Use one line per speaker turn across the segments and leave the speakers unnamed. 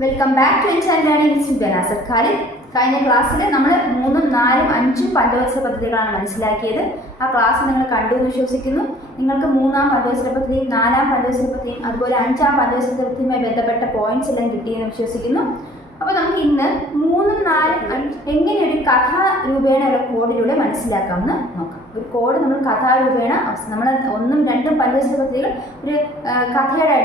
Welcome back to ചാനലാണ് സുബന സർക്കാരിൽ കഴിഞ്ഞ ക്ലാസ്സിൽ നമ്മൾ മൂന്നും നാലും അഞ്ചും പഞ്ചവത്സര പദ്ധതികളാണ് മനസ്സിലാക്കിയത്. ആ ക്ലാസ് നിങ്ങൾ കണ്ടു എന്ന് വിശ്വസിക്കുന്നു. നിങ്ങൾക്ക് മൂന്നാം പഞ്ചവത്സര പദ്ധതിയും നാലാം പഞ്ചവത്സര പദ്ധതിയും അതുപോലെ അഞ്ചാം പഞ്ചവത്സര പദ്ധതിയുമായി ബന്ധപ്പെട്ട പോയിന്റ്സ് എല്ലാം കിട്ടിയെന്ന് വിശ്വസിക്കുന്നു. അപ്പോൾ നമുക്ക് ഇന്ന് മൂന്നും നാലും എങ്ങനെ ഒരു കഥാ രൂപേണ ഒരു കോഡിലൂടെ മനസ്സിലാക്കാമെന്ന് നോക്കാം. ഒരു കോഡ് നമ്മൾ കഥാരൂപേണ നമ്മൾ ഒന്നും രണ്ടും പഞ്ചവത്സര പദ്ധതികൾ ഒരു കഥയുടെ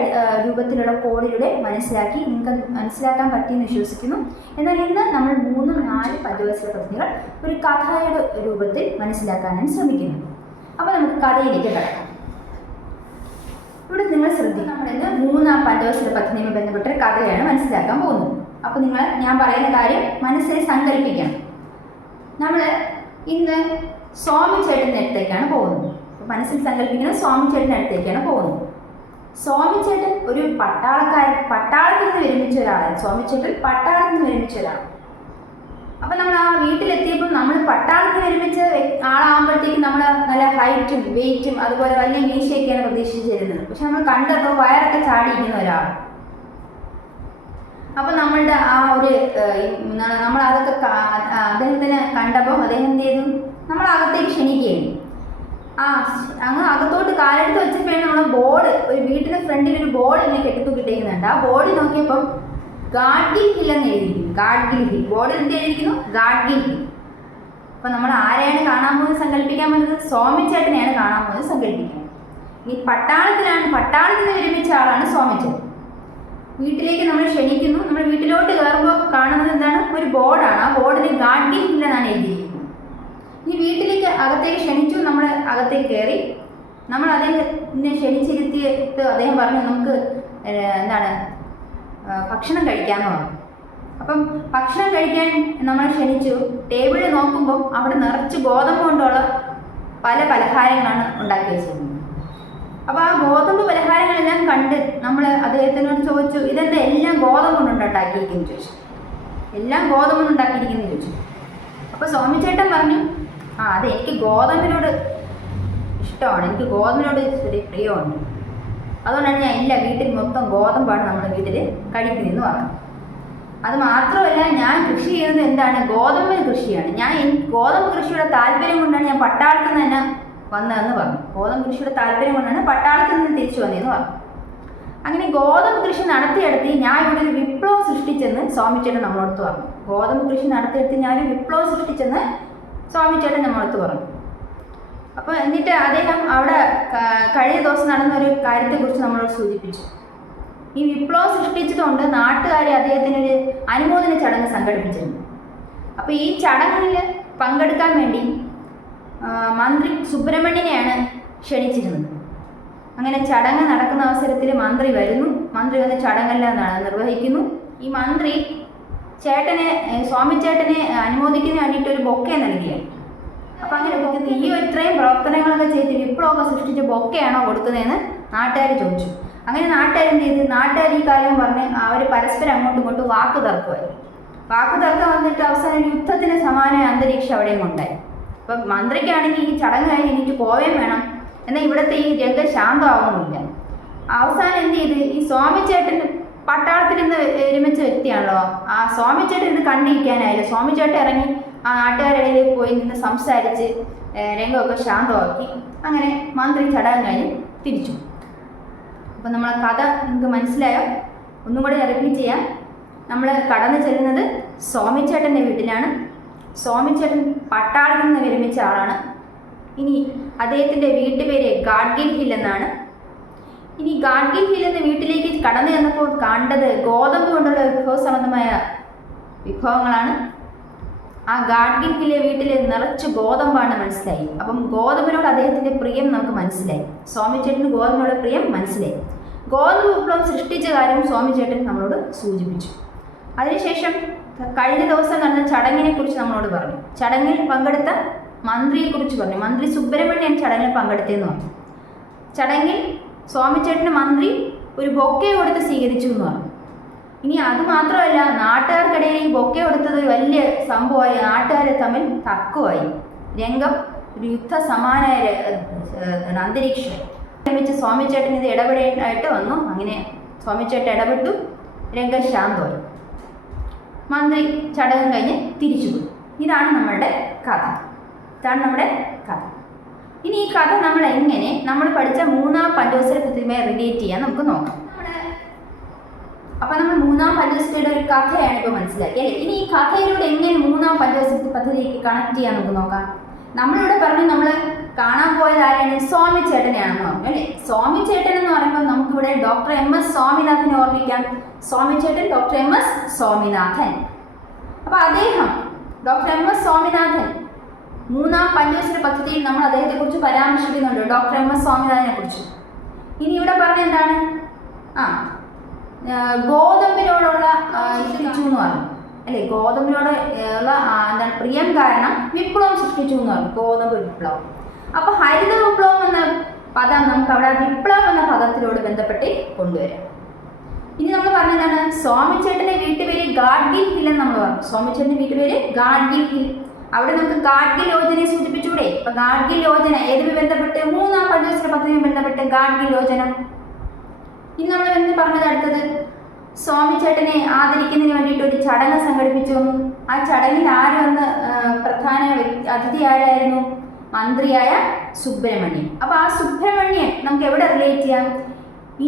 രൂപത്തിലുള്ള കോഡിലൂടെ മനസ്സിലാക്കി നിങ്ങൾക്ക് അത് മനസ്സിലാക്കാൻ പറ്റിയെന്ന് വിശ്വസിക്കുന്നു. എന്നാൽ ഇന്ന് നമ്മൾ മൂന്നും നാല് പഞ്ചവത്സര പദ്ധതികൾ ഒരു കഥയുടെ രൂപത്തിൽ മനസ്സിലാക്കാനാണ് ശ്രമിക്കുന്നത്. അപ്പോൾ നമുക്ക് കഥയിലേക്ക് കിടക്കാം. ഇവിടെ നിങ്ങൾ ശ്രദ്ധിക്കും നമ്മളിന്ന് മൂന്നാം പഞ്ചവത്സര പദ്ധതിയുമായി ബന്ധപ്പെട്ട കഥയാണ് മനസ്സിലാക്കാൻ പോകുന്നത്. അപ്പോൾ നിങ്ങൾ ഞാൻ പറയുന്ന കാര്യം മനസ്സിൽ സങ്കല്പിക്കണം. നമ്മൾ ഇന്ന് സ്വാമി ചേട്ടന്റെ അടുത്തേക്കാണ് പോകുന്നത്. മനസ്സിൽ സങ്കല്പിക്കുന്നത് സ്വാമി ചേട്ടന്റെ അടുത്തേക്കാണ് പോകുന്നത്. സ്വാമി ചേട്ടൻ ഒരു പട്ടാളക്കാരൻ പട്ടാളത്തിൽ നിന്ന് വിരമിച്ച ഒരാളാണ്. സ്വാമി ചേട്ടൻ പട്ടാളത്തിൽ നിന്ന് വിരമിച്ച ഒരാളാണ്. അപ്പൊ നമ്മൾ ആ വീട്ടിലെത്തിയപ്പോൾ നമ്മൾ പട്ടാളത്തിൽ വിരമിച്ച ആളാകുമ്പോഴത്തേക്കും നമ്മൾ നല്ല ഹൈറ്റും വെയിറ്റും അതുപോലെ വലിയ മീശയൊക്കെയാണ് പ്രതീക്ഷിച്ചിരുന്നത്. പക്ഷെ നമ്മൾ കണ്ടപ്പോൾ വയറൊക്കെ ചാടിയിരിക്കുന്ന ഒരാൾ. അപ്പൊ നമ്മളുടെ ആ ഒരു നമ്മൾ അതൊക്കെ അദ്ദേഹത്തിന് കണ്ടപ്പോൾ അദ്ദേഹം എന്ത് ചെയ്തു? നമ്മൾ അകത്തേക്ക് ക്ഷണിക്കുകയാണ്. ആ അങ്ങ് അകത്തോട്ട് കാലെടുത്ത് വെച്ചപ്പോഴാണ് നമ്മൾ ബോർഡ് ഒരു വീട്ടിന്റെ ഫ്രണ്ടിൽ ഒരു ബോർഡ് ഇങ്ങനെ കെട്ടിത്തൂക്കിട്ടേക്കുന്നുണ്ട് ആ ബോർഡ് നോക്കിയപ്പം ഗാഡ്ഗിൽ ഹിൽ എന്ന് എഴുതിയിരിക്കുന്നു. ഗാഡ്ഗിൽ ഹിൽ ബോർഡിൽ എന്ത് എഴുതിയിരിക്കുന്നു? ഗാഡ്ഗിൽ ഹിൽ അപ്പൊ നമ്മൾ ആരെയാണ് കാണാൻ പോകുന്നത് സങ്കല്പിക്കാൻ പറ്റുന്നത് സ്വാമിച്ചേട്ടനെയാണ് കാണാൻ പോകുന്നത് സങ്കല്പിക്കുന്നത് ഇനി പട്ടാളത്തിലാണ് പട്ടാളത്തിൽ നിന്ന് വിരമിച്ച ആളാണ് സ്വാമിച്ചേട്ടൻ വീട്ടിലേക്ക് നമ്മൾ ക്ഷണിക്കുന്നു. നമ്മൾ വീട്ടിലോട്ട് കയറുമ്പോൾ കാണുന്നത് എന്താണ്? ഒരു ബോർഡാണ് ആ ബോർഡിന് ഗാഡ്ഗിൽ ഹിൽ എന്നാണ് എഴുതിയിരിക്കുന്നത്. ഈ വീട്ടിലേക്ക് അകത്തേക്ക് ക്ഷണിച്ചു നമ്മൾ അകത്തേക്ക് കയറി. നമ്മൾ അദ്ദേഹത്തിനെ ക്ഷണിച്ചിരുത്തിയിട്ട് അദ്ദേഹം പറഞ്ഞു നമുക്ക് എന്താണ് ഭക്ഷണം കഴിക്കാമെന്ന് പറഞ്ഞു. അപ്പം ഭക്ഷണം കഴിക്കാൻ നമ്മൾ ക്ഷണിച്ചു. ടേബിളിൽ നോക്കുമ്പോൾ അവിടെ നിറച്ച് ഗോതമ്പ് കൊണ്ടുള്ള പല പലഹാരങ്ങളാണ് ഉണ്ടാക്കി വെച്ചിരുന്നത്. അപ്പോൾ ആ ഗോതമ്പ് പലഹാരങ്ങളെല്ലാം കണ്ട് നമ്മൾ അദ്ദേഹത്തിനോട് ചോദിച്ചു ഇതെന്താ എല്ലാം ഗോതമ്പ് കൊണ്ട് ഉണ്ടാക്കിയിരിക്കുന്നു ചോദിച്ചു. എല്ലാം ഗോതമ്പ് കൊണ്ട് ഉണ്ടാക്കിയിരിക്കുന്നു ചോദിച്ചു. അപ്പോൾ സ്വാമിച്ചേട്ടൻ പറഞ്ഞു ആ അതെ എനിക്ക് ഗോതമ്പിനോട് ഇഷ്ടമാണ്. എനിക്ക് ഗോതമ്പിനോട് ഒരു പ്രിയമുണ്ട്. അതുകൊണ്ടാണ് ഞാൻ ഇല്ല വീട്ടിൽ മൊത്തം ഗോതമ്പാണ് നമ്മുടെ വീട്ടിൽ കഴിക്കുന്നതെന്ന് പറഞ്ഞു അത് മാത്രമല്ല ഞാൻ കൃഷി ചെയ്യുന്നത് എന്താണ്? ഗോതമ്പ് കൃഷിയാണ്. ഞാൻ ഗോതമ്പ് കൃഷിയുടെ താല്പര്യം കൊണ്ടാണ് ഞാൻ പട്ടാളത്തിൽ നിന്ന് തന്നെ വന്നതെന്ന് പറഞ്ഞു. ഗോതമ്പ് കൃഷിയുടെ താല്പര്യം കൊണ്ടാണ് പട്ടാളത്തിൽ നിന്ന് തിരിച്ചു വന്നതെന്ന് പറഞ്ഞു. അങ്ങനെ ഗോതമ്പ് കൃഷി നടത്തിയെടുത്ത് ഞാൻ ഇവിടെ ഒരു വിപ്ലവം സൃഷ്ടിച്ചെന്ന് സ്വാമിച്ചേട്ടൻ നമ്മളടുത്ത് പറഞ്ഞു. ഗോതമ്പ് കൃഷി നടത്തിയെടുത്ത് ഞാൻ ഒരു വിപ്ലവം സൃഷ്ടിച്ചെന്ന് സ്വാമിച്ചേട്ടൻ നമ്മളടുത്ത് പറഞ്ഞു. അപ്പോൾ എന്നിട്ട് അദ്ദേഹം അവിടെ കഴിഞ്ഞ ദിവസം നടന്ന ഒരു കാര്യത്തെക്കുറിച്ച് നമ്മളോട് സൂചിപ്പിച്ചു. ഈ വിപ്ലവം സൃഷ്ടിച്ചതുകൊണ്ട് നാട്ടുകാരെ അദ്ദേഹത്തിന് ഒരു അനുമോദന ചടങ്ങ് സംഘടിപ്പിച്ചിരുന്നു. അപ്പോൾ ഈ ചടങ്ങിൽ പങ്കെടുക്കാൻ വേണ്ടി മന്ത്രി സുബ്രഹ്മണ്യനെയാണ് ക്ഷണിച്ചിരുന്നത്. അങ്ങനെ ചടങ്ങ് നടക്കുന്ന അവസരത്തിൽ മന്ത്രി വരുന്നു. മന്ത്രി വന്ന് ചടങ്ങെല്ലാം നിർവഹിക്കുന്നു. ഈ മന്ത്രി ചേട്ടനെ സ്വാമി ചേട്ടനെ അനുമോദിക്കുന്നതിന് വേണ്ടിയിട്ട് ഒരു ബൊക്കെ നൽകിയത് അപ്പം അങ്ങനെ ഈ ഇത്രയും പ്രവർത്തനങ്ങളൊക്കെ ചെയ്ത് വിപ്ലവമൊക്കെ സൃഷ്ടിച്ച ബൊക്കെയാണോ കൊടുക്കുന്നതെന്ന് നാട്ടുകാർ ചോദിച്ചു. അങ്ങനെ നാട്ടുകാരും ചെയ്ത്? നാട്ടുകാർ ഈ കാര്യം പറഞ്ഞ് അവർ പരസ്പരം അങ്ങോട്ടും ഇങ്ങോട്ടും വാക്ക് തർക്കമായിരുന്നു. വാക്ക് തർക്കം വന്നിട്ട് അവസാനം യുദ്ധത്തിന് സമാന അന്തരീക്ഷം അവിടെയും ഉണ്ടായി. അപ്പം മന്ത്രിക്കാണെങ്കിൽ ഈ ചടങ്ങ് കഴിഞ്ഞ് എനിക്ക് പോവേം വേണം. എന്നാൽ ഇവിടുത്തെ ഈ രംഗം ശാന്തമാവുന്നില്ല അവസാനം എന്ത് ചെയ്ത്? ഈ സ്വാമിച്ചേട്ടൻ പട്ടാളത്തിൽ നിന്ന് വിരമിച്ച വ്യക്തിയാണല്ലോ. ആ സ്വാമി ചേട്ടൻ ഇത് കണ്ടിരിക്കാനായില്ല സ്വാമി ചേട്ടൻ ഇറങ്ങി ആ നാട്ടുകാരിടയിൽ പോയി നിന്ന് സംസാരിച്ച് രംഗമൊക്കെ ശാന്തമാക്കി. അങ്ങനെ മന്ത്രി ചടങ്ങ് കഴിഞ്ഞ് തിരിച്ചു. അപ്പം നമ്മളെ കഥ നിങ്ങൾക്ക് മനസ്സിലായോ? ഒന്നും കൂടെ റിപ്പീറ്റ് ചെയ്യാം. നമ്മൾ കടന്നു ചെല്ലുന്നത് സ്വാമി ചേട്ടന്റെ വീട്ടിലാണ്. സ്വാമി ചേട്ടൻ പട്ടാളത്തിൽ നിന്ന് വിരമിച്ച ആളാണ്. ഇനി അദ്ദേഹത്തിന്റെ വീട്ടുപേര് ഗാഡ്ഗിൽ ഹിൽ എന്നാണ് ഇനി ഗാഡ്ഗിൽ ഹിൽ എന്ന വീട്ടിലേക്ക് കടന്നു ചെന്നപ്പോൾ കണ്ടത് ഗോതമ്പ് കൊണ്ടുള്ള വിഭവ സംബന്ധമായ വിഭവങ്ങളാണ്. ആ ഗാഡ്ഗിൽ ഹില്ലെ വീട്ടിൽ നിറച്ച് ഗോതമ്പാണ് മനസ്സിലായി. അപ്പം ഗോതമ്പിനോട് അദ്ദേഹത്തിന്റെ പ്രിയം നമുക്ക് മനസ്സിലായി. സ്വാമി ചേട്ടന് ഗോതമ്പിനോട് പ്രിയം മനസ്സിലായി. ഗോതമ്പ് വിപ്ലവം സൃഷ്ടിച്ച കാര്യം സ്വാമി ചേട്ടൻ നമ്മളോട് സൂചിപ്പിച്ചു. അതിനുശേഷം കഴിഞ്ഞ ദിവസം നടന്ന ചടങ്ങിനെ കുറിച്ച് നമ്മളോട് പറഞ്ഞു. ചടങ്ങിൽ പങ്കെടുത്ത മന്ത്രിയെ കുറിച്ച് പറഞ്ഞു. മന്ത്രി സുബ്രഹ്മണ്യൻ ചടങ്ങിൽ പങ്കെടുത്തേന്ന് പറഞ്ഞു. ചടങ്ങിൽ സ്വാമിച്ചേട്ടന് മന്ത്രി ഒരു ബൊക്കെ കൊടുത്ത് സ്വീകരിച്ചു എന്ന് പറഞ്ഞു. ഇനി അത് മാത്രമല്ല നാട്ടുകാർക്കിടയിൽ ഈ ബൊക്കെ കൊടുത്തത് വലിയ സംഭവമായി. നാട്ടുകാരെ തമ്മിൽ തക്കുമായി രംഗം ഒരു യുദ്ധ സമാനായ അന്തരീക്ഷം. വെച്ച് സ്വാമിച്ചേട്ടൻ ഇത് ഇടപെടേണ്ടതായിട്ട് വന്നു. അങ്ങനെ സ്വാമിച്ചേട്ടൻ ഇടപെട്ടു. രംഗം ശാന്തമായി. മന്ത്രി ചടങ്ങ് കഴിഞ്ഞ് തിരിച്ചു പോയി. ഇതാണ് നമ്മളുടെ കഥ. ഇതാണ് നമ്മുടെ ഇനി ഈ കഥ നമ്മൾ എങ്ങനെ നമ്മൾ പഠിച്ച മൂന്നാം പഞ്ചവത്സര പദ്ധതിയുമായി റിലേറ്റ് ചെയ്യാൻ നമുക്ക് നോക്കാം. അപ്പൊ നമ്മൾ മൂന്നാം പഞ്ചവത്സരയുടെ ഒരു കഥയാണ് ഇപ്പോൾ മനസ്സിലാക്കി അല്ലേ? ഇനി ഈ കഥയിലൂടെ എങ്ങനെ മൂന്നാം പഞ്ചവത്സര പദ്ധതിയിലേക്ക് കണക്ട് ചെയ്യാൻ നമുക്ക് നോക്കാം. നമ്മളിവിടെ പറഞ്ഞു നമ്മൾ കാണാൻ പോയത് ആരാണ്? സ്വാമി ചേട്ടനെയാണെന്ന് പറഞ്ഞു അല്ലേ? സ്വാമി ചേട്ടൻ എന്ന് പറയുമ്പോൾ നമുക്കിവിടെ ഡോക്ടർ എം എസ് സ്വാമിനാഥനെ ഓർമ്മിക്കാം. സ്വാമി ചേട്ടൻ ഡോക്ടർ എം എസ് സ്വാമിനാഥൻ. അപ്പൊ അദ്ദേഹം ഡോക്ടർ എം എസ് സ്വാമിനാഥൻ മൂന്നാം പഞ്ചവത്സര പദ്ധതിയിൽ നമ്മൾ അദ്ദേഹത്തെ കുറിച്ച് പരാമർശിക്കുന്നുണ്ട്. ഡോക്ടർ എം എസ് സ്വാമിനാഥനെ കുറിച്ച്. ഇനി ഇവിടെ പറഞ്ഞ എന്താണ്? ആ ഗോതമ്പിനോടുള്ള സൃഷ്ടിച്ചു എന്ന് പറഞ്ഞു. അല്ലെ ഗോതമ്പിനോട് ഉള്ള എന്താണ് പ്രിയം കാരണം വിപ്ലവം സൃഷ്ടിച്ചു എന്ന് പറഞ്ഞു. ഗോതമ്പ് വിപ്ലവം. അപ്പൊ ഹരിത വിപ്ലവം എന്ന പദം നമുക്ക് അവിടെ വിപ്ലവം എന്ന പദത്തിനോട് ബന്ധപ്പെട്ട് കൊണ്ടുവരാം. ഇനി നമ്മൾ പറഞ്ഞതാണ് സ്വാമിച്ചേട്ടന്റെ വീട്ടുപേര് ഗാഡ്ഗിൽ ഹിൽ എന്ന് നമ്മൾ പറഞ്ഞു. സ്വാമിച്ചേട്ടന്റെ വീട്ടുപേര് ഗാഡ്ഗിൽ ഹിൽ. അവിടെ നമുക്ക് ഗാഡ്ഗിൽ യോജനയെ സൂചിപ്പിച്ചൂടെ. ഇപ്പൊ ഗാഡ്ഗിൽ യോജന ഏതുമായി ബന്ധപ്പെട്ട്? മൂന്നാം പഞ്ചവത്സര പദ്ധതിയുമായി ബന്ധപ്പെട്ട് ഗാഡ്ഗിൽ യോജന ഇനി നമ്മൾ എന്ത് പറഞ്ഞത് അടുത്തത്? സ്വാമി ചേട്ടനെ ആദരിക്കുന്നതിന് വേണ്ടിയിട്ട് ഒരു ചടങ്ങ് സംഘടിപ്പിച്ചു. ആ ചടങ്ങിൽ ആര് വന്ന് പ്രധാന അതിഥി ആരായിരുന്നു? മന്ത്രിയായ സുബ്രഹ്മണ്യൻ. അപ്പൊ ആ സുബ്രഹ്മണ്യൻ നമുക്ക് എവിടെ റിലേറ്റ് ചെയ്യാം?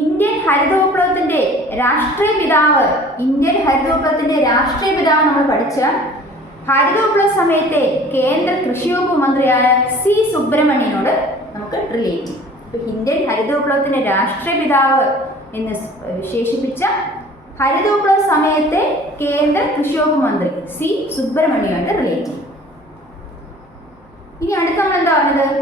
ഇന്ത്യൻ ഹരിത വിപ്ലവത്തിന്റെ രാഷ്ട്രീയ പിതാവ് ഇന്ത്യൻ ഹരിത വിപ്ലവത്തിന്റെ രാഷ്ട്രീയ പിതാവ് നമ്മൾ പഠിച്ച ഹരിത വിപ്ലവ സമയത്തെ കേന്ദ്ര കൃഷി വകുപ്പ് മന്ത്രിയായ സി സുബ്രഹ്മണ്യനോട് നമുക്ക് റിലേറ്റ് ചെയ്യും. അപ്പൊ ഇന്ത്യൻ ഹരിത വിപ്ലവത്തിന്റെ രാഷ്ട്രീയ പിതാവ് എന്ന് വിശേഷിപ്പിച്ച ഹരിത വിപ്ലവ സമയത്തെ കേന്ദ്ര കൃഷി വകുപ്പ് മന്ത്രി സി സുബ്രഹ്മണ്യമായിട്ട് റിലേറ്റ് ചെയ്യും. ഇനി അടുത്ത നമ്മൾ എന്താ പറഞ്ഞത്?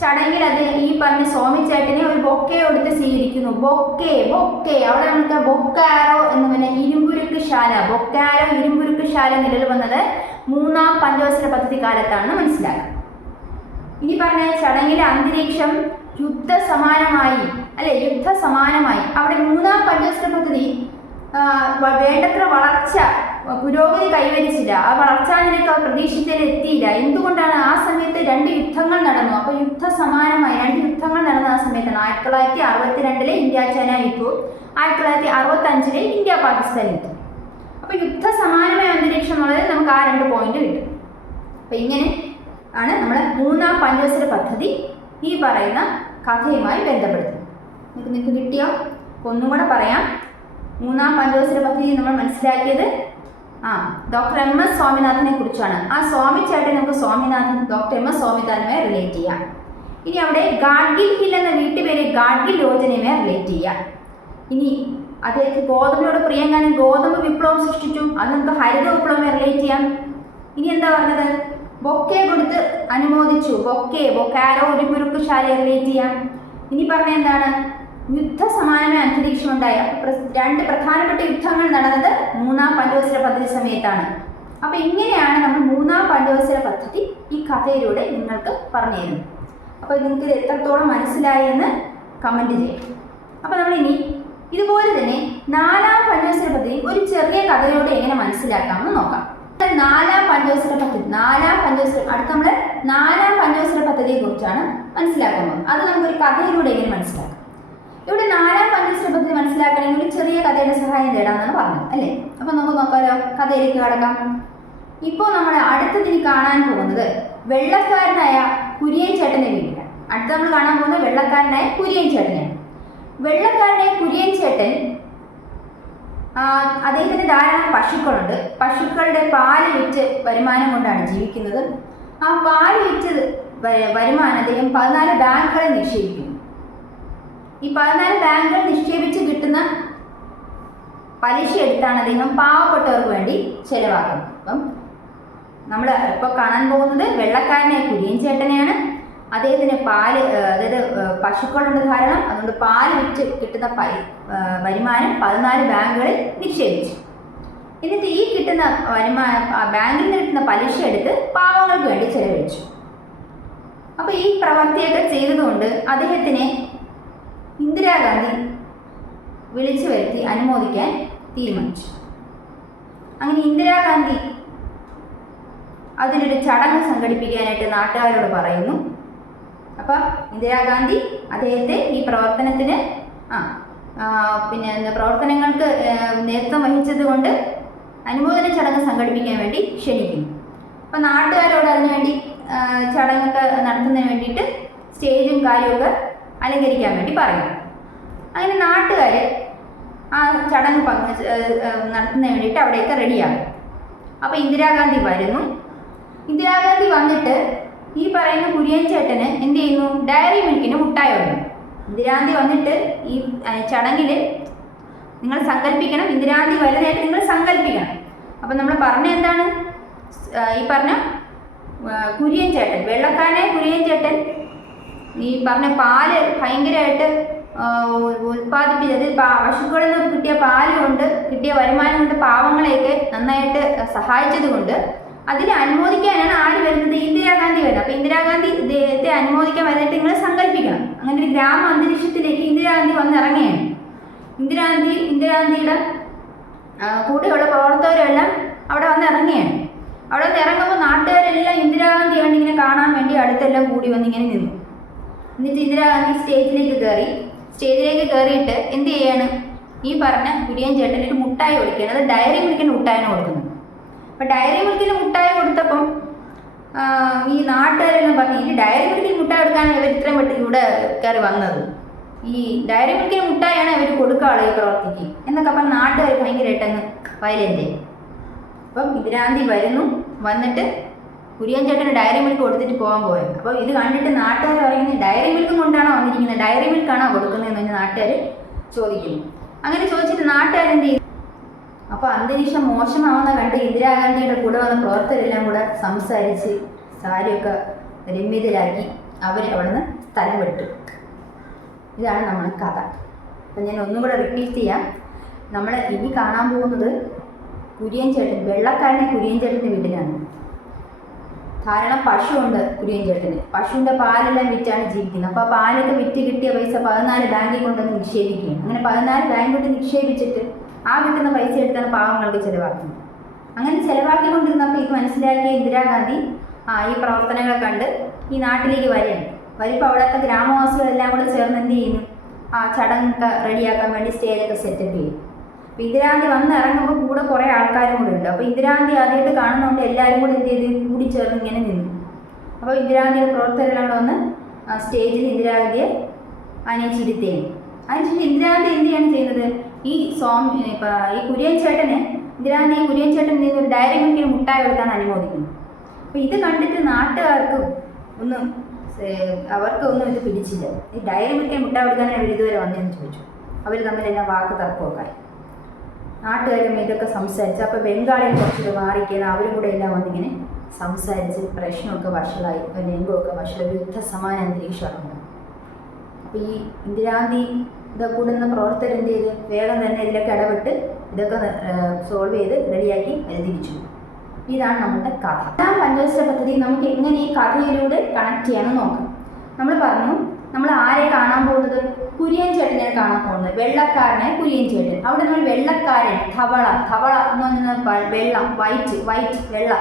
ചടങ്ങിൽ അത് ഈ പറഞ്ഞ സ്വാമി ചേട്ടനെ ഒരു ബൊക്കെ കൊടുത്ത് സ്വീകരിക്കുന്നു. Bouquet bouquet. അവിടെ നമുക്ക് ബൊക്കാരോ എന്ന് പറഞ്ഞ ഇരുമ്പുരുക്ക് ശാല. ബൊക്കാരോ ഇരുമ്പുരുക്ക് ശാല നിലവിൽ വന്നത് മൂന്നാം പഞ്ചവത്സര പദ്ധതി കാലത്താണെന്ന് മനസ്സിലാക്കുക ഇനി പറഞ്ഞ ചടങ്ങിലെ അന്തരീക്ഷം യുദ്ധസമാനമായി അല്ലെ യുദ്ധ സമാനമായി. അവിടെ മൂന്നാം പഞ്ചവത്സര പദ്ധതി വേണ്ടത്ര വളർച്ച പുരോഗതി കൈവരിച്ചില്ല. ആ വളർച്ചാ നിരക്ക് പ്രതീക്ഷിച്ചതിൽ എത്തിയില്ല. എന്തുകൊണ്ടാണ് ആ സമയത്ത് രണ്ട് യുദ്ധങ്ങൾ നടന്നു? അപ്പോൾ യുദ്ധസമാനമായി രണ്ട് യുദ്ധങ്ങൾ നടന്ന ആ സമയത്താണ് ആയിരത്തി തൊള്ളായിരത്തി അറുപത്തിരണ്ടിലെ ഇന്ത്യ ചൈന യുദ്ധവും ആയിരത്തി തൊള്ളായിരത്തി അറുപത്തി അഞ്ചിലെ ഇന്ത്യ പാകിസ്ഥാൻ യുദ്ധം യുദ്ധ സമാനമായ അന്തരീക്ഷം എന്നുള്ളത് നമുക്ക് ആ രണ്ട് പോയിന്റ് കിട്ടും. അപ്പോൾ ഇങ്ങനെ ആണ് നമ്മുടെ മൂന്നാം പഞ്ചവത്സര പദ്ധതി ഈ പറയുന്ന കഥയുമായി ബന്ധപ്പെടുത്തുന്നത്. നിങ്ങൾക്ക് നിങ്ങൾക്ക് കിട്ടിയോ? ഒന്നും കൂടെ പറയാം. മൂന്നാം പഞ്ചവത്സര പദ്ധതി നമ്മൾ മനസ്സിലാക്കിയത് ആ ഡോക്ടർ എം എസ് സ്വാമിനാഥനെ കുറിച്ചാണ്. ആ സ്വാമി ചേട്ടൻ നമുക്ക് സ്വാമിനാഥൻ ഡോക്ടർ എം എസ് സ്വാമിനാഥനുമായി റിലേറ്റ് ചെയ്യാം. ഇനി അവിടെ ഗാഡ്ഗിൽ ഹിൽ എന്ന വീട്ടുപേര് ഗാഡ്ഗിൽ യോജനയുമായി റിലേറ്റ് ചെയ്യാം. ഇനി അദ്ദേഹത്തിന് ഗോതമ്പിനോട് പ്രിയങ്കാനം ഗോതമ്പ് വിപ്ലവം സൃഷ്ടിച്ചു. അത് നമുക്ക് ഹരിത വിപ്ലവം റിലേറ്റ് ചെയ്യാം? ഇനി എന്താ പറഞ്ഞത്? ബൊക്കെ കൊടുത്ത് അനുമോദിച്ചു. ബൊക്കെ ബൊക്കാരോ ഒരു മുറുക്കുശാലയെ റിലേറ്റ് ചെയ്യാം. ഇനി പറഞ്ഞ എന്താണ്? യുദ്ധ സമാനമായ അന്തരീക്ഷം ഉണ്ടായ രണ്ട് പ്രധാനപ്പെട്ട യുദ്ധങ്ങൾ നടന്നത് മൂന്നാം പഞ്ചവത്സര പദ്ധതി സമയത്താണ്. അപ്പൊ ഇങ്ങനെയാണ് നമ്മൾ മൂന്നാം പഞ്ചവത്സര പദ്ധതി ഈ കഥയിലൂടെ നിങ്ങൾക്ക് പറഞ്ഞു തരുന്നത്. അപ്പൊ നിങ്ങൾക്ക് എത്രത്തോളം മനസ്സിലായി എന്ന് കമന്റ് ചെയ്യാം. അപ്പൊ നമ്മൾ ഇനി ഇതുപോലെ തന്നെ നാലാം പഞ്ചവത്സര പദ്ധതി ഒരു ചെറിയ കഥയോടെ എങ്ങനെ മനസ്സിലാക്കാമെന്ന് നോക്കാം. നാലാം പഞ്ചവത്സര പദ്ധതി നാലാം പഞ്ചവത്സര അടുത്ത നമ്മൾ നാലാം പഞ്ചവത്സര പദ്ധതിയെ കുറിച്ചാണ് മനസ്സിലാക്കുന്നത്. അത് നമുക്കൊരു കഥയിലൂടെ എങ്ങനെ മനസ്സിലാക്കാം. ഇവിടെ നാലാം പഞ്ചവത്സര പദ്ധതി മനസ്സിലാക്കണമെങ്കിൽ ഒരു ചെറിയ കഥയുടെ സഹായം തേടാമെന്നാണ് പറഞ്ഞത് അല്ലേ? അപ്പൊ നമുക്ക് നോക്കാലോ കഥയിലേക്ക് കടക്കാം. ഇപ്പോൾ നമ്മൾ അടുത്തതിന് കാണാൻ പോകുന്നത് വെള്ളക്കാരനായ കുര്യൻ ചേട്ടനെ വീട്ടിലാണ്. അടുത്ത നമ്മൾ കാണാൻ പോകുന്നത് വെള്ളക്കാരനായ കുര്യൻ ചേട്ടനെയാണ്. വെള്ളക്കാരനായ കുര്യൻ ചേട്ടൻ അദ്ദേഹത്തിന് ധാരാളം പശുക്കളുണ്ട്. പശുക്കളുടെ പാൽ വിറ്റ് വരുമാനം കൊണ്ടാണ് ജീവിക്കുന്നത്. ആ പാൽ വിറ്റ് വരുമാനം അദ്ദേഹം പതിനാല് ബാങ്കുകളെ നിക്ഷേപിക്കുന്നു. ഈ പതിനാല് ബാങ്കുകൾ നിക്ഷേപിച്ച് കിട്ടുന്ന പലിശ എടുത്താണ് അദ്ദേഹം പാവപ്പെട്ടവർക്ക് വേണ്ടി ചെലവാക്കുന്നത്. അപ്പം നമ്മൾ ഇപ്പോൾ കാണാൻ പോകുന്നത് വെള്ളക്കാരനെ കുര്യൻ ചേട്ടനെയാണ്. അദ്ദേഹത്തിന് പാൽ അതായത് പശുക്കളുടെ ധാരണം അതുകൊണ്ട് പാൽ വിറ്റ് കിട്ടുന്ന വരുമാനം പതിനാല് ബാങ്കുകളിൽ നിക്ഷേപിച്ചു. എന്നിട്ട് ഈ കിട്ടുന്ന വരുമാനം ബാങ്കിൽ നിന്ന് കിട്ടുന്ന പലിശ എടുത്ത് പാവങ്ങൾക്ക് വേണ്ടി ചെലവഴിച്ചു. അപ്പോൾ ഈ പ്രവൃത്തിയൊക്കെ ചെയ്തതുകൊണ്ട് അദ്ദേഹത്തിനെ ഇന്ദിരാഗാന്ധി വിളിച്ചു വരുത്തി അനുമോദിക്കാൻ തീരുമാനിച്ചു. അങ്ങനെ ഇന്ദിരാഗാന്ധി അതിനൊരു ചടങ്ങ് സംഘടിപ്പിക്കാനായിട്ട് നാട്ടുകാരോട് പറയുന്നു. അപ്പം ഇന്ദിരാഗാന്ധി അദ്ദേഹത്തെ ഈ പ്രവർത്തനത്തിന് ആ പിന്നെ പ്രവർത്തനങ്ങൾക്ക് നേതൃത്വം വഹിച്ചത് കൊണ്ട് അനുമോദന ചടങ്ങ് സംഘടിപ്പിക്കാൻ വേണ്ടി ക്ഷണിക്കുന്നു. അപ്പം നാട്ടുകാരോട് അതിനുവേണ്ടി വേണ്ടി ചടങ്ങൊക്കെ നടത്തുന്നതിന് വേണ്ടിയിട്ട് സ്റ്റേജും കാര്യമൊക്കെ അലങ്കരിക്കാൻ വേണ്ടി പറയും അങ്ങനെ നാട്ടുകാർ ആ ചടങ്ങ് പങ്ക് നടത്തുന്നതിന് വേണ്ടിയിട്ട് അവിടെയൊക്കെ റെഡിയാകും അപ്പോൾ ഇന്ദിരാഗാന്ധി വരുന്നു. ഇന്ദിരാഗാന്ധി വന്നിട്ട് ഈ പറയുന്ന കുര്യൻ ചേട്ടന് എന്ത് ചെയ്യുന്നു? ഡയറി മിൽക്കിന് മുട്ടായി വന്നു. ഇന്ദിരാന്തി വന്നിട്ട് ഈ ചടങ്ങിൽ നിങ്ങൾ സങ്കല്പിക്കണം ഇന്ദിരാന്തി വരുന്നതായിട്ട് നിങ്ങൾ സങ്കല്പിക്കണം അപ്പം നമ്മൾ പറഞ്ഞ എന്താണ്? ഈ പറഞ്ഞ കുര്യൻ ചേട്ടൻ വെള്ളക്കാരനെ കുര്യൻ ചേട്ടൻ ഈ പറഞ്ഞ പാൽ ഭയങ്കരമായിട്ട് ഉൽപ്പാദിപ്പിച്ചത് പശുക്കളിൽ നിന്ന് കിട്ടിയ പാൽ കൊണ്ട് കിട്ടിയ വരുമാനം കൊണ്ട് പാവങ്ങളെയൊക്കെ നന്നായിട്ട് സഹായിച്ചത് കൊണ്ട് അതിൽ അനുമോദിക്കാനാണ് ആര് വരുന്നത് ഇന്ദിരാഗാന്ധി വരുന്നത് അപ്പോൾ ഇന്ദിരാഗാന്ധി അനുമോദിക്കാൻ വരുന്നിട്ട് നിങ്ങൾ സങ്കല്പിക്കണം. അങ്ങനെ ഒരു ഗ്രാമ അന്തരീക്ഷത്തിലേക്ക് ഇന്ദിരാഗാന്ധി വന്നിറങ്ങുകയാണ്. ഇന്ദിരാഗാന്ധി ഇന്ദിരാഗാന്ധിയുടെ കൂടെയുള്ള പ്രവർത്തകരെല്ലാം അവിടെ വന്ന് ഇറങ്ങുകയാണ് അവിടെ വന്ന് ഇറങ്ങുമ്പോൾ നാട്ടുകാരെല്ലാം ഇന്ദിരാഗാന്ധി വേണ്ടി ഇങ്ങനെ കാണാൻ വേണ്ടി അടുത്തെല്ലാം കൂടി വന്ന് ഇങ്ങനെ നിന്നു. എന്നിട്ട് ഇന്ദിരാഗാന്ധി സ്റ്റേജിലേക്ക് കയറി. സ്റ്റേജിലേക്ക് കയറിയിട്ട് എന്ത് ചെയ്യാണ്? ഈ പറഞ്ഞ കുര്യൻ ചേട്ടൻ ഒരു മുട്ടായി കൊടുക്കുകയാണ്. അത് ഡയറി മിൽക്കിന്റെ മുട്ടായിന് കൊടുക്കുന്നത്. അപ്പം ഡയറി മിൽക്കിന്റെ മുട്ടായി കൊടുത്തപ്പം ഈ നാട്ടുകാരെല്ലാം പറഞ്ഞു ഈ ഡയറി മിൽക്കിന് മുട്ട കൊടുക്കാനാണ് ഇവർ ഇത്രയും പെട്ടെന്ന് ഇവിടെ കയറി വന്നത്. ഈ ഡയറി മിൽക്കിന് മുട്ടായാണ് ഇവർ കൊടുക്കാളെ ഈ പ്രവർത്തിക്ക്. എന്നൊക്കെ അപ്പം നാട്ടുകാർ ഭയങ്കരമായിട്ട് അങ്ങ് വയലന്റ് അപ്പം ഇതിരാന്തി വരുന്നു. വന്നിട്ട് കുര്യൻ ചേട്ടന് ഡയറി മിൽക്ക് കൊടുത്തിട്ട് പോകാൻ പോയത് അപ്പോൾ ഇത് കണ്ടിട്ട് നാട്ടുകാർ പറയുന്നത് ഡയറി മിൽക്കും കൊണ്ടാണോ വന്നിരിക്കുന്നത്? ഡയറി മിൽക്കാണോ കൊടുക്കുന്നതെന്ന് നാട്ടുകാർ ചോദിക്കുന്നു. അങ്ങനെ ചോദിച്ചിട്ട് നാട്ടുകാർ എന്ത് ചെയ്തു? അപ്പോൾ അന്തരീക്ഷം മോശമാവുന്ന കണ്ട് ഇന്ദിരാഗാന്ധിയുടെ കൂടെ വന്ന പ്രവർത്തകരെല്ലാം കൂടെ സംസാരിച്ച് സാരിയൊക്കെ രമ്യതയിലാക്കി അവർ അവിടുന്ന് സ്ഥലം വിട്ടു. ഇതാണ് നമ്മുടെ കഥ. അപ്പം ഞാൻ ഒന്നും കൂടെ റിപ്പീറ്റ് ചെയ്യാം. നമ്മൾ ഇനി കാണാൻ പോകുന്നത് കുര്യൻ ചേട്ടൻ വെള്ളക്കാരനെ കുര്യൻ ചേട്ടന്റെ വീട്ടിലാണ്. ധാരാളം പശുവുണ്ട് കുര്യൻ ചേട്ടന് പശുവിന്റെ പാലെല്ലാം വിറ്റാണ് ജീവിക്കുന്നത്. അപ്പോൾ ആ പാലൊക്കെ വിറ്റ് കിട്ടിയ പൈസ പതിനാല് ബാങ്കിൽ കൊണ്ടുവന്ന് നിക്ഷേപിക്കുകയാണ്. അങ്ങനെ പതിനാല് ബാങ്കിൽ കൊണ്ട് നിക്ഷേപിച്ചിട്ട് ആ കിട്ടുന്ന പൈസ എടുത്താണ് പാവങ്ങൾക്ക് ചിലവാക്കുന്നത്. അങ്ങനെ ചിലവാക്കിക്കൊണ്ടിരുന്നപ്പോൾ ഇത് മനസ്സിലാക്കിയ ഇന്ദിരാഗാന്ധി ആ ഈ പ്രവർത്തനങ്ങൾ കണ്ട് ഈ നാട്ടിലേക്ക് വരികയാണ്. വരുമ്പോൾ അവിടുത്തെ ഗ്രാമവാസികളെല്ലാം കൂടെ ചേർന്ന് എന്ത് ചെയ്യുന്നു? ആ ചടങ്ങൊക്കെ റെഡിയാക്കാൻ വേണ്ടി സ്റ്റേജൊക്കെ സെറ്റപ്പ് ചെയ്യും. അപ്പോൾ ഇന്ദിരാഗാന്ധി വന്ന് ഇറങ്ങുമ്പോൾ കൂടെ കുറേ ആൾക്കാരും കൂടെ ഉണ്ട്. അപ്പോൾ ഇന്ദിരാഗാന്ധി ആദ്യമായിട്ട് കാണുന്നതുകൊണ്ട് എല്ലാവരും കൂടെ എന്ത് ചെയ്ത് കൂടി ചേർന്ന് ഇങ്ങനെ നിന്നു. അപ്പോൾ ഇന്ദിരാഗാന്ധിയുടെ പ്രവർത്തകരെല്ലാം വന്ന് സ്റ്റേജിൽ ഇന്ദിരാഗാന്ധിയെ അനയിച്ചിരുത്തുകയും അതിനുശേഷം ഇന്ദിരാഗാന്ധി എന്ത് ചെയ്യുന്നത്? ഈ സ്വാമി ഇപ്പം ഈ കുര്യൻ ചേട്ടന് ഇതിനകത്ത് ഈ കുര്യൻ ചേട്ടൻ നിന്ന് ഒരു ഡയറി മിൽക്കിന് മുട്ടായി കൊടുക്കാൻ അനുമോദിക്കുന്നു. അപ്പോൾ ഇത് കണ്ടിട്ട് നാട്ടുകാർക്കും ഒന്നും അവർക്കൊന്നും ഇത് പിടിച്ചില്ല. ഈ ഡയറി മിൽക്കിന് മുട്ടായി കൊടുക്കാൻ അവർ ഇതുവരെ വന്നതെന്ന് ചോദിച്ചു. അവർ തമ്മിൽ എല്ലാം വാക്ക് തർക്കമൊക്കെ നാട്ടുകാരും ഇതൊക്കെ സംസാരിച്ച് അപ്പോൾ ബംഗാളിൽ കുറച്ചൊക്കെ മാറിക്കുന്ന അവരും കൂടെ എല്ലാം വന്നിങ്ങനെ സംസാരിച്ച് പ്രശ്നമൊക്കെ വഷളായി ലിംഗമൊക്കെ വഷളായി യുദ്ധസമാന അന്തരീക്ഷമാണ്. അപ്പോൾ ഈ ഇന്ദിരാഗാന്ധിയുടെ കൂടുന്ന പ്രവർത്തകർ എന്ത് ചെയ്ത്? വേഗം തന്നെ ഇതിലൊക്കെ ഇടപെട്ട് ഇതൊക്കെ സോൾവ് ചെയ്ത് റെഡിയാക്കി അത് തിരിച്ചു. ഇതാണ് നമ്മുടെ കഥ. രണ്ടാം പഞ്ചവത്സര പദ്ധതി. നമുക്ക് എങ്ങനെ ഈ കഥയിലൂടെ കണക്ട് ചെയ്യാമെന്ന് നോക്കാം. നമ്മൾ പറഞ്ഞു നമ്മൾ ആരെ കാണാൻ പോകുന്നത്? കുര്യൻ ചേട്ടനെ കാണാൻ പോകുന്നത്. വെള്ളക്കാരനെ കുര്യൻ ചേട്ടൻ. അവിടെ നമ്മൾ വെള്ളക്കാരൻ ധവള ധവള എന്ന് പറഞ്ഞാൽ വെള്ളം വൈറ്റ് വൈറ്റ് വെള്ള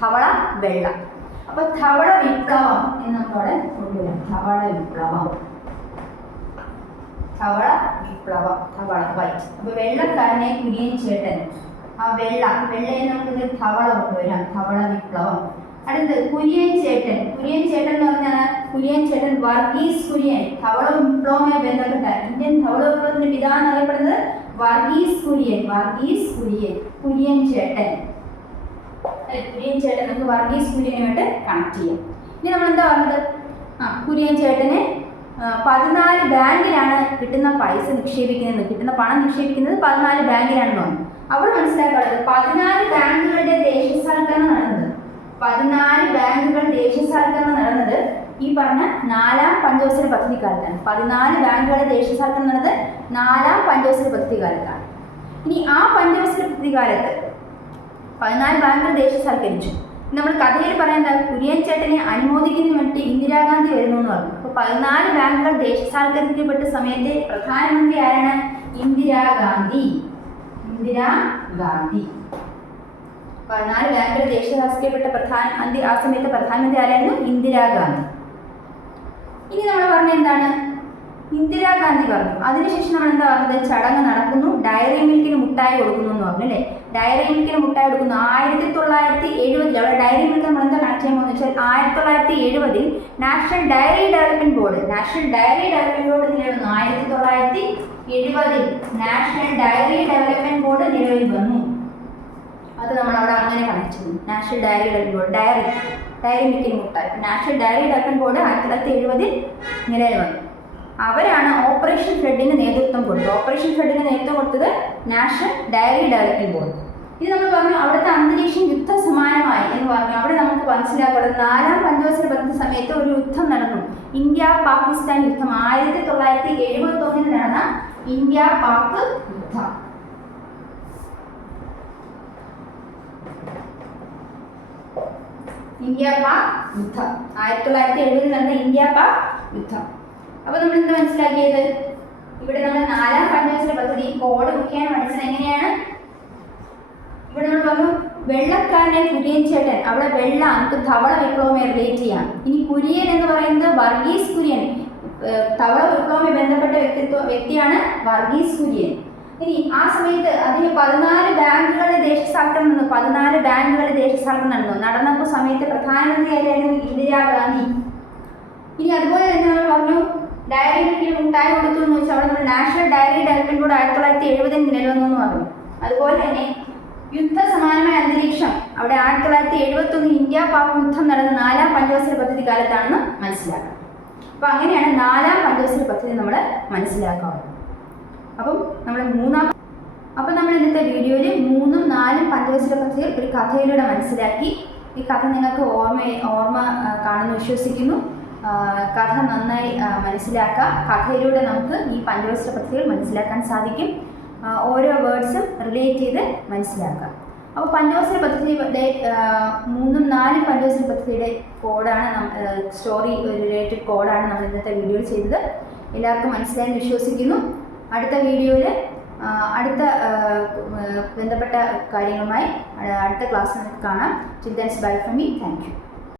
ധവള വെള്ള. അപ്പൊ ധവള വിപ്ലവം എന്ന് നമ്മളവിടെ കൊണ്ടുവരാം. ധവള വിപ്ലവം. ധവള വിപ്ലവം ധവള വൈറ്റ് അപ്പൊ വെള്ളക്കാരനെ കുര്യൻ ചേട്ടൻ. ആ വെള്ള വെള്ളയെ നമുക്ക് തവള കൊണ്ടുവരാം തവള വിപ്ലവം. അടുത്ത് കുര്യൻ ചേട്ടൻ. കുര്യൻ ചേട്ടൻ എന്ന് പറഞ്ഞാൽ കുര്യൻ ചേട്ടൻ വർഗീസ് കുര്യൻ. തവള വിപ്ലവവുമായി ബന്ധപ്പെട്ട ഇന്ത്യൻ ധവള വിപ്ലവത്തിന്റെ പിതാവ് എന്നറിയപ്പെടുന്നത് വർഗീസ് കുര്യൻ. വർഗീസ് കുര്യൻ. കുര്യൻ ചേട്ടൻ. കുര്യൻ ചേട്ടൻ നമുക്ക് വർഗീസ് കുര്യനുമായിട്ട് കണക്ട് ചെയ്യാം. ഇനി നമ്മൾ എന്താ പറഞ്ഞത്? ആ കുര്യൻ ചേട്ടന് പതിനാല് ബാങ്കിലാണ് കിട്ടുന്ന പൈസ നിക്ഷേപിക്കുന്നത്. കിട്ടുന്ന പണം നിക്ഷേപിക്കുന്നത് പതിനാല് ബാങ്കിലാണെന്ന് പറഞ്ഞു. അവിടെ മനസ്സിലാക്കാനുള്ളത് പതിനാല് ബാങ്കുകളുടെ ദേശസാൽക്കരണം നടന്നത്. പതിനാല് ബാങ്കുകൾ ദേശസാൽക്കരണം നടന്നത് ഈ പറഞ്ഞ നാലാം പഞ്ചവത്സര പദ്ധതി കാലത്താണ് പതിനാല് ബാങ്കുകളുടെ ദേശസാൽക്കരണം നടന്നത് നാലാം പഞ്ചവത്സര പദ്ധതി കാലത്താണ് ഇനി ആ പഞ്ചവത്സര പദ്ധതി കാലത്ത് പതിനാല് ബാങ്കുകൾ ദേശസാൽക്കരിച്ചു. നമ്മൾ കഥയിൽ പറയുന്നത് കുര്യൻ ചേട്ടനെ അനുമോദിക്കുന്നതിന് വേണ്ടി ഇന്ദിരാഗാന്ധി വരുന്നു എന്ന് പറഞ്ഞു. അപ്പോൾ പതിനാല് ബാങ്കുകൾ ദേശസാൽക്കരിക്കപ്പെട്ട സമയത്തെ പ്രധാനമന്ത്രി ആരാണ്? ഇന്ദിരാഗാന്ധി. ഇന്ദിരാഗാന്ധി. പതിനാല് ബാങ്കുകൾ ദേശസാൽക്കരിക്കപ്പെട്ട പ്രധാനമന്ത്രി ആ സമയത്ത് പ്രധാനമന്ത്രി ആരായിരുന്നു? ഇന്ദിരാഗാന്ധി. ഇനി നമ്മൾ പറഞ്ഞ എന്താണ്? ഇന്ദിരാഗാന്ധി പറഞ്ഞു. അതിനുശേഷം നമ്മൾ എന്താ പറഞ്ഞത്? ചടങ്ങ് നടക്കുന്നു. ഡയറി മിൽക്കിന് മുട്ടായി കൊടുക്കുന്നു എന്ന് പറഞ്ഞു അല്ലേ ഡയറി മിൽക്കിന് മുട്ടായി കൊടുക്കുന്നു. ആയിരത്തി തൊള്ളായിരത്തി എഴുപതിൽ അവിടെ ഡയറി മിൽക്ക് നമ്മൾ എന്താ കണക്ട് ചെയ്യുമ്പോൾ വെച്ചാൽ ആയിരത്തി തൊള്ളായിരത്തി എഴുപതിൽ national dairy development board national dairy development board നിലവിൽ വന്നു. ആയിരത്തി തൊള്ളായിരത്തി എഴുപതിൽ നാഷണൽ ഡയറി ഡെവലപ്മെന്റ് ബോർഡ് നിലവിൽ വന്നു. അത് നമ്മൾ അവിടെ അങ്ങനെ കണക്ട് ചെയ്യുന്നു national dairy development board dairy dairy മിൽക്കിന് മുട്ടായി. നാഷണൽ ഡയറി ഡെവലപ്മെന്റ് ബോർഡ് ആയിരത്തി തൊള്ളായിരത്തി എഴുപതിൽ നിലവിൽ വന്നു. അവരാണ് ഓപ്പറേഷൻ ഫ്ലഡിന് നേതൃത്വം കൊടുത്തത്. ഓപ്പറേഷൻ ഫ്ലഡിന് നേതൃത്വം കൊടുത്തത് നാഷണൽ ഡയറി ഡെവലപ്മെന്റ് ബോർഡ് ഇത് നമ്മൾ പറഞ്ഞു അവിടുത്തെ അന്തരീക്ഷം യുദ്ധ സമാനമായി എന്ന് പറഞ്ഞു. അവിടെ നമുക്ക് മനസ്സിലാക്കുന്നത് നാലാം പഞ്ചവത്സര പദ്ധതി സമയത്ത് ഒരു യുദ്ധം നടന്നു. ഇന്ത്യ പാകിസ്ഥാൻ യുദ്ധം. ആയിരത്തി തൊള്ളായിരത്തി എഴുപത്തി ഒന്നിൽ നടന്ന ഇന്ത്യ പാക് യുദ്ധം. ഇന്ത്യ പാക് യുദ്ധം. ആയിരത്തി തൊള്ളായിരത്തി എഴുപതിൽ നടന്ന ഇന്ത്യ പാക് യുദ്ധം. അപ്പൊ നമ്മൾ എന്ത് മനസ്സിലാക്കിയത്? ഇവിടെ നമ്മൾ നാലാം പഞ്ചവത്സര പദ്ധതി കോഡ് മുഖേന പഠിച്ചത് എങ്ങനെയാണ്? ഇവിടെ നമ്മൾ പറഞ്ഞു വെള്ളക്കാരനെ കുര്യൻ ചേട്ടൻ. അവിടെ വെള്ള നമുക്ക് ധവള വിപ്ലവമായി റിലേറ്റ് ചെയ്യാം. ഇനി കുര്യൻ എന്ന് പറയുന്നത് വർഗീസ് കുര്യൻ. തവള വിപ്ലവവുമായി ബന്ധപ്പെട്ട വ്യക്തിത്വ വ്യക്തിയാണ് വർഗീസ് കുര്യൻ. ഇനി ആ സമയത്ത് അതിന് പതിനാല് ബാങ്കുകളുടെ ദേശസാൽക്കരണം നടന്നു. പതിനാല് ബാങ്കുകളുടെ ദേശസാൽക്കരണം നടന്നു. നടന്നപ്പോൾ സമയത്ത് പ്രധാനമന്ത്രി ആയിരുന്നു ഇന്ദിരാഗാന്ധി ഇനി അതുപോലെ തന്നെ നമ്മൾ പറഞ്ഞു ഡയറി മിൽക്കിൽ മുട്ടായി കൊടുത്തു എന്ന് വെച്ചാൽ അവിടെ നാഷണൽ ഡയറി ഡെവലപ്മെന്റ് ബോർഡ് ആയിരത്തി തൊള്ളായിരത്തി എഴുപതിൽ നിലവിൽ പറഞ്ഞു. അതുപോലെ തന്നെ യുദ്ധ സമാനമായ അന്തരീക്ഷം. അവിടെ ആയിരത്തി തൊള്ളായിരത്തി എഴുപത്തി ഒന്ന് ഇന്ത്യ പാക് യുദ്ധം നടന്ന നാലാം പഞ്ചവത്സര പദ്ധതി കാലത്താണെന്ന് മനസ്സിലാക്കാം. അപ്പൊ അങ്ങനെയാണ് നാലാം പഞ്ചവത്സര പദ്ധതി നമ്മൾ മനസ്സിലാക്കാവുന്നത് അപ്പം നമ്മൾ മൂന്നാം അപ്പം നമ്മൾ ഇന്നത്തെ വീഡിയോയിൽ മൂന്നും നാലും പഞ്ചവത്സര പദ്ധതി ഒരു കഥയിലൂടെ മനസ്സിലാക്കി. ഈ കഥ നിങ്ങൾക്ക് ഓർമ്മ ഓർമ്മ കാണുന്നു വിശ്വസിക്കുന്നു. കഥ നന്നായി മനസ്സിലാക്കാം കഥയിലൂടെ നമുക്ക് ഈ പഞ്ചവസ്ത്ര പദ്ധതികൾ മനസ്സിലാക്കാൻ സാധിക്കും. ഓരോ വേർഡ്സും റിലേറ്റ് ചെയ്ത് മനസ്സിലാക്കാം അപ്പോൾ പഞ്ചവസ്ത്ര പദ്ധതിയുടെ മൂന്നും നാലും പഞ്ചവസ്ത്ര പദ്ധതിയുടെ കോഡാണ് സ്റ്റോറി റിലേറ്റഡ് കോഡാണ് നമ്മൾ ഇന്നത്തെ വീഡിയോയിൽ ചെയ്തത്. എല്ലാവർക്കും മനസ്സിലായെന്ന് വിശ്വസിക്കുന്നു. അടുത്ത വീഡിയോയിൽ അടുത്ത ബന്ധപ്പെട്ട കാര്യങ്ങളുമായി അടുത്ത ക്ലാസ്സിൽ കാണാം. Childrens bye from me thank you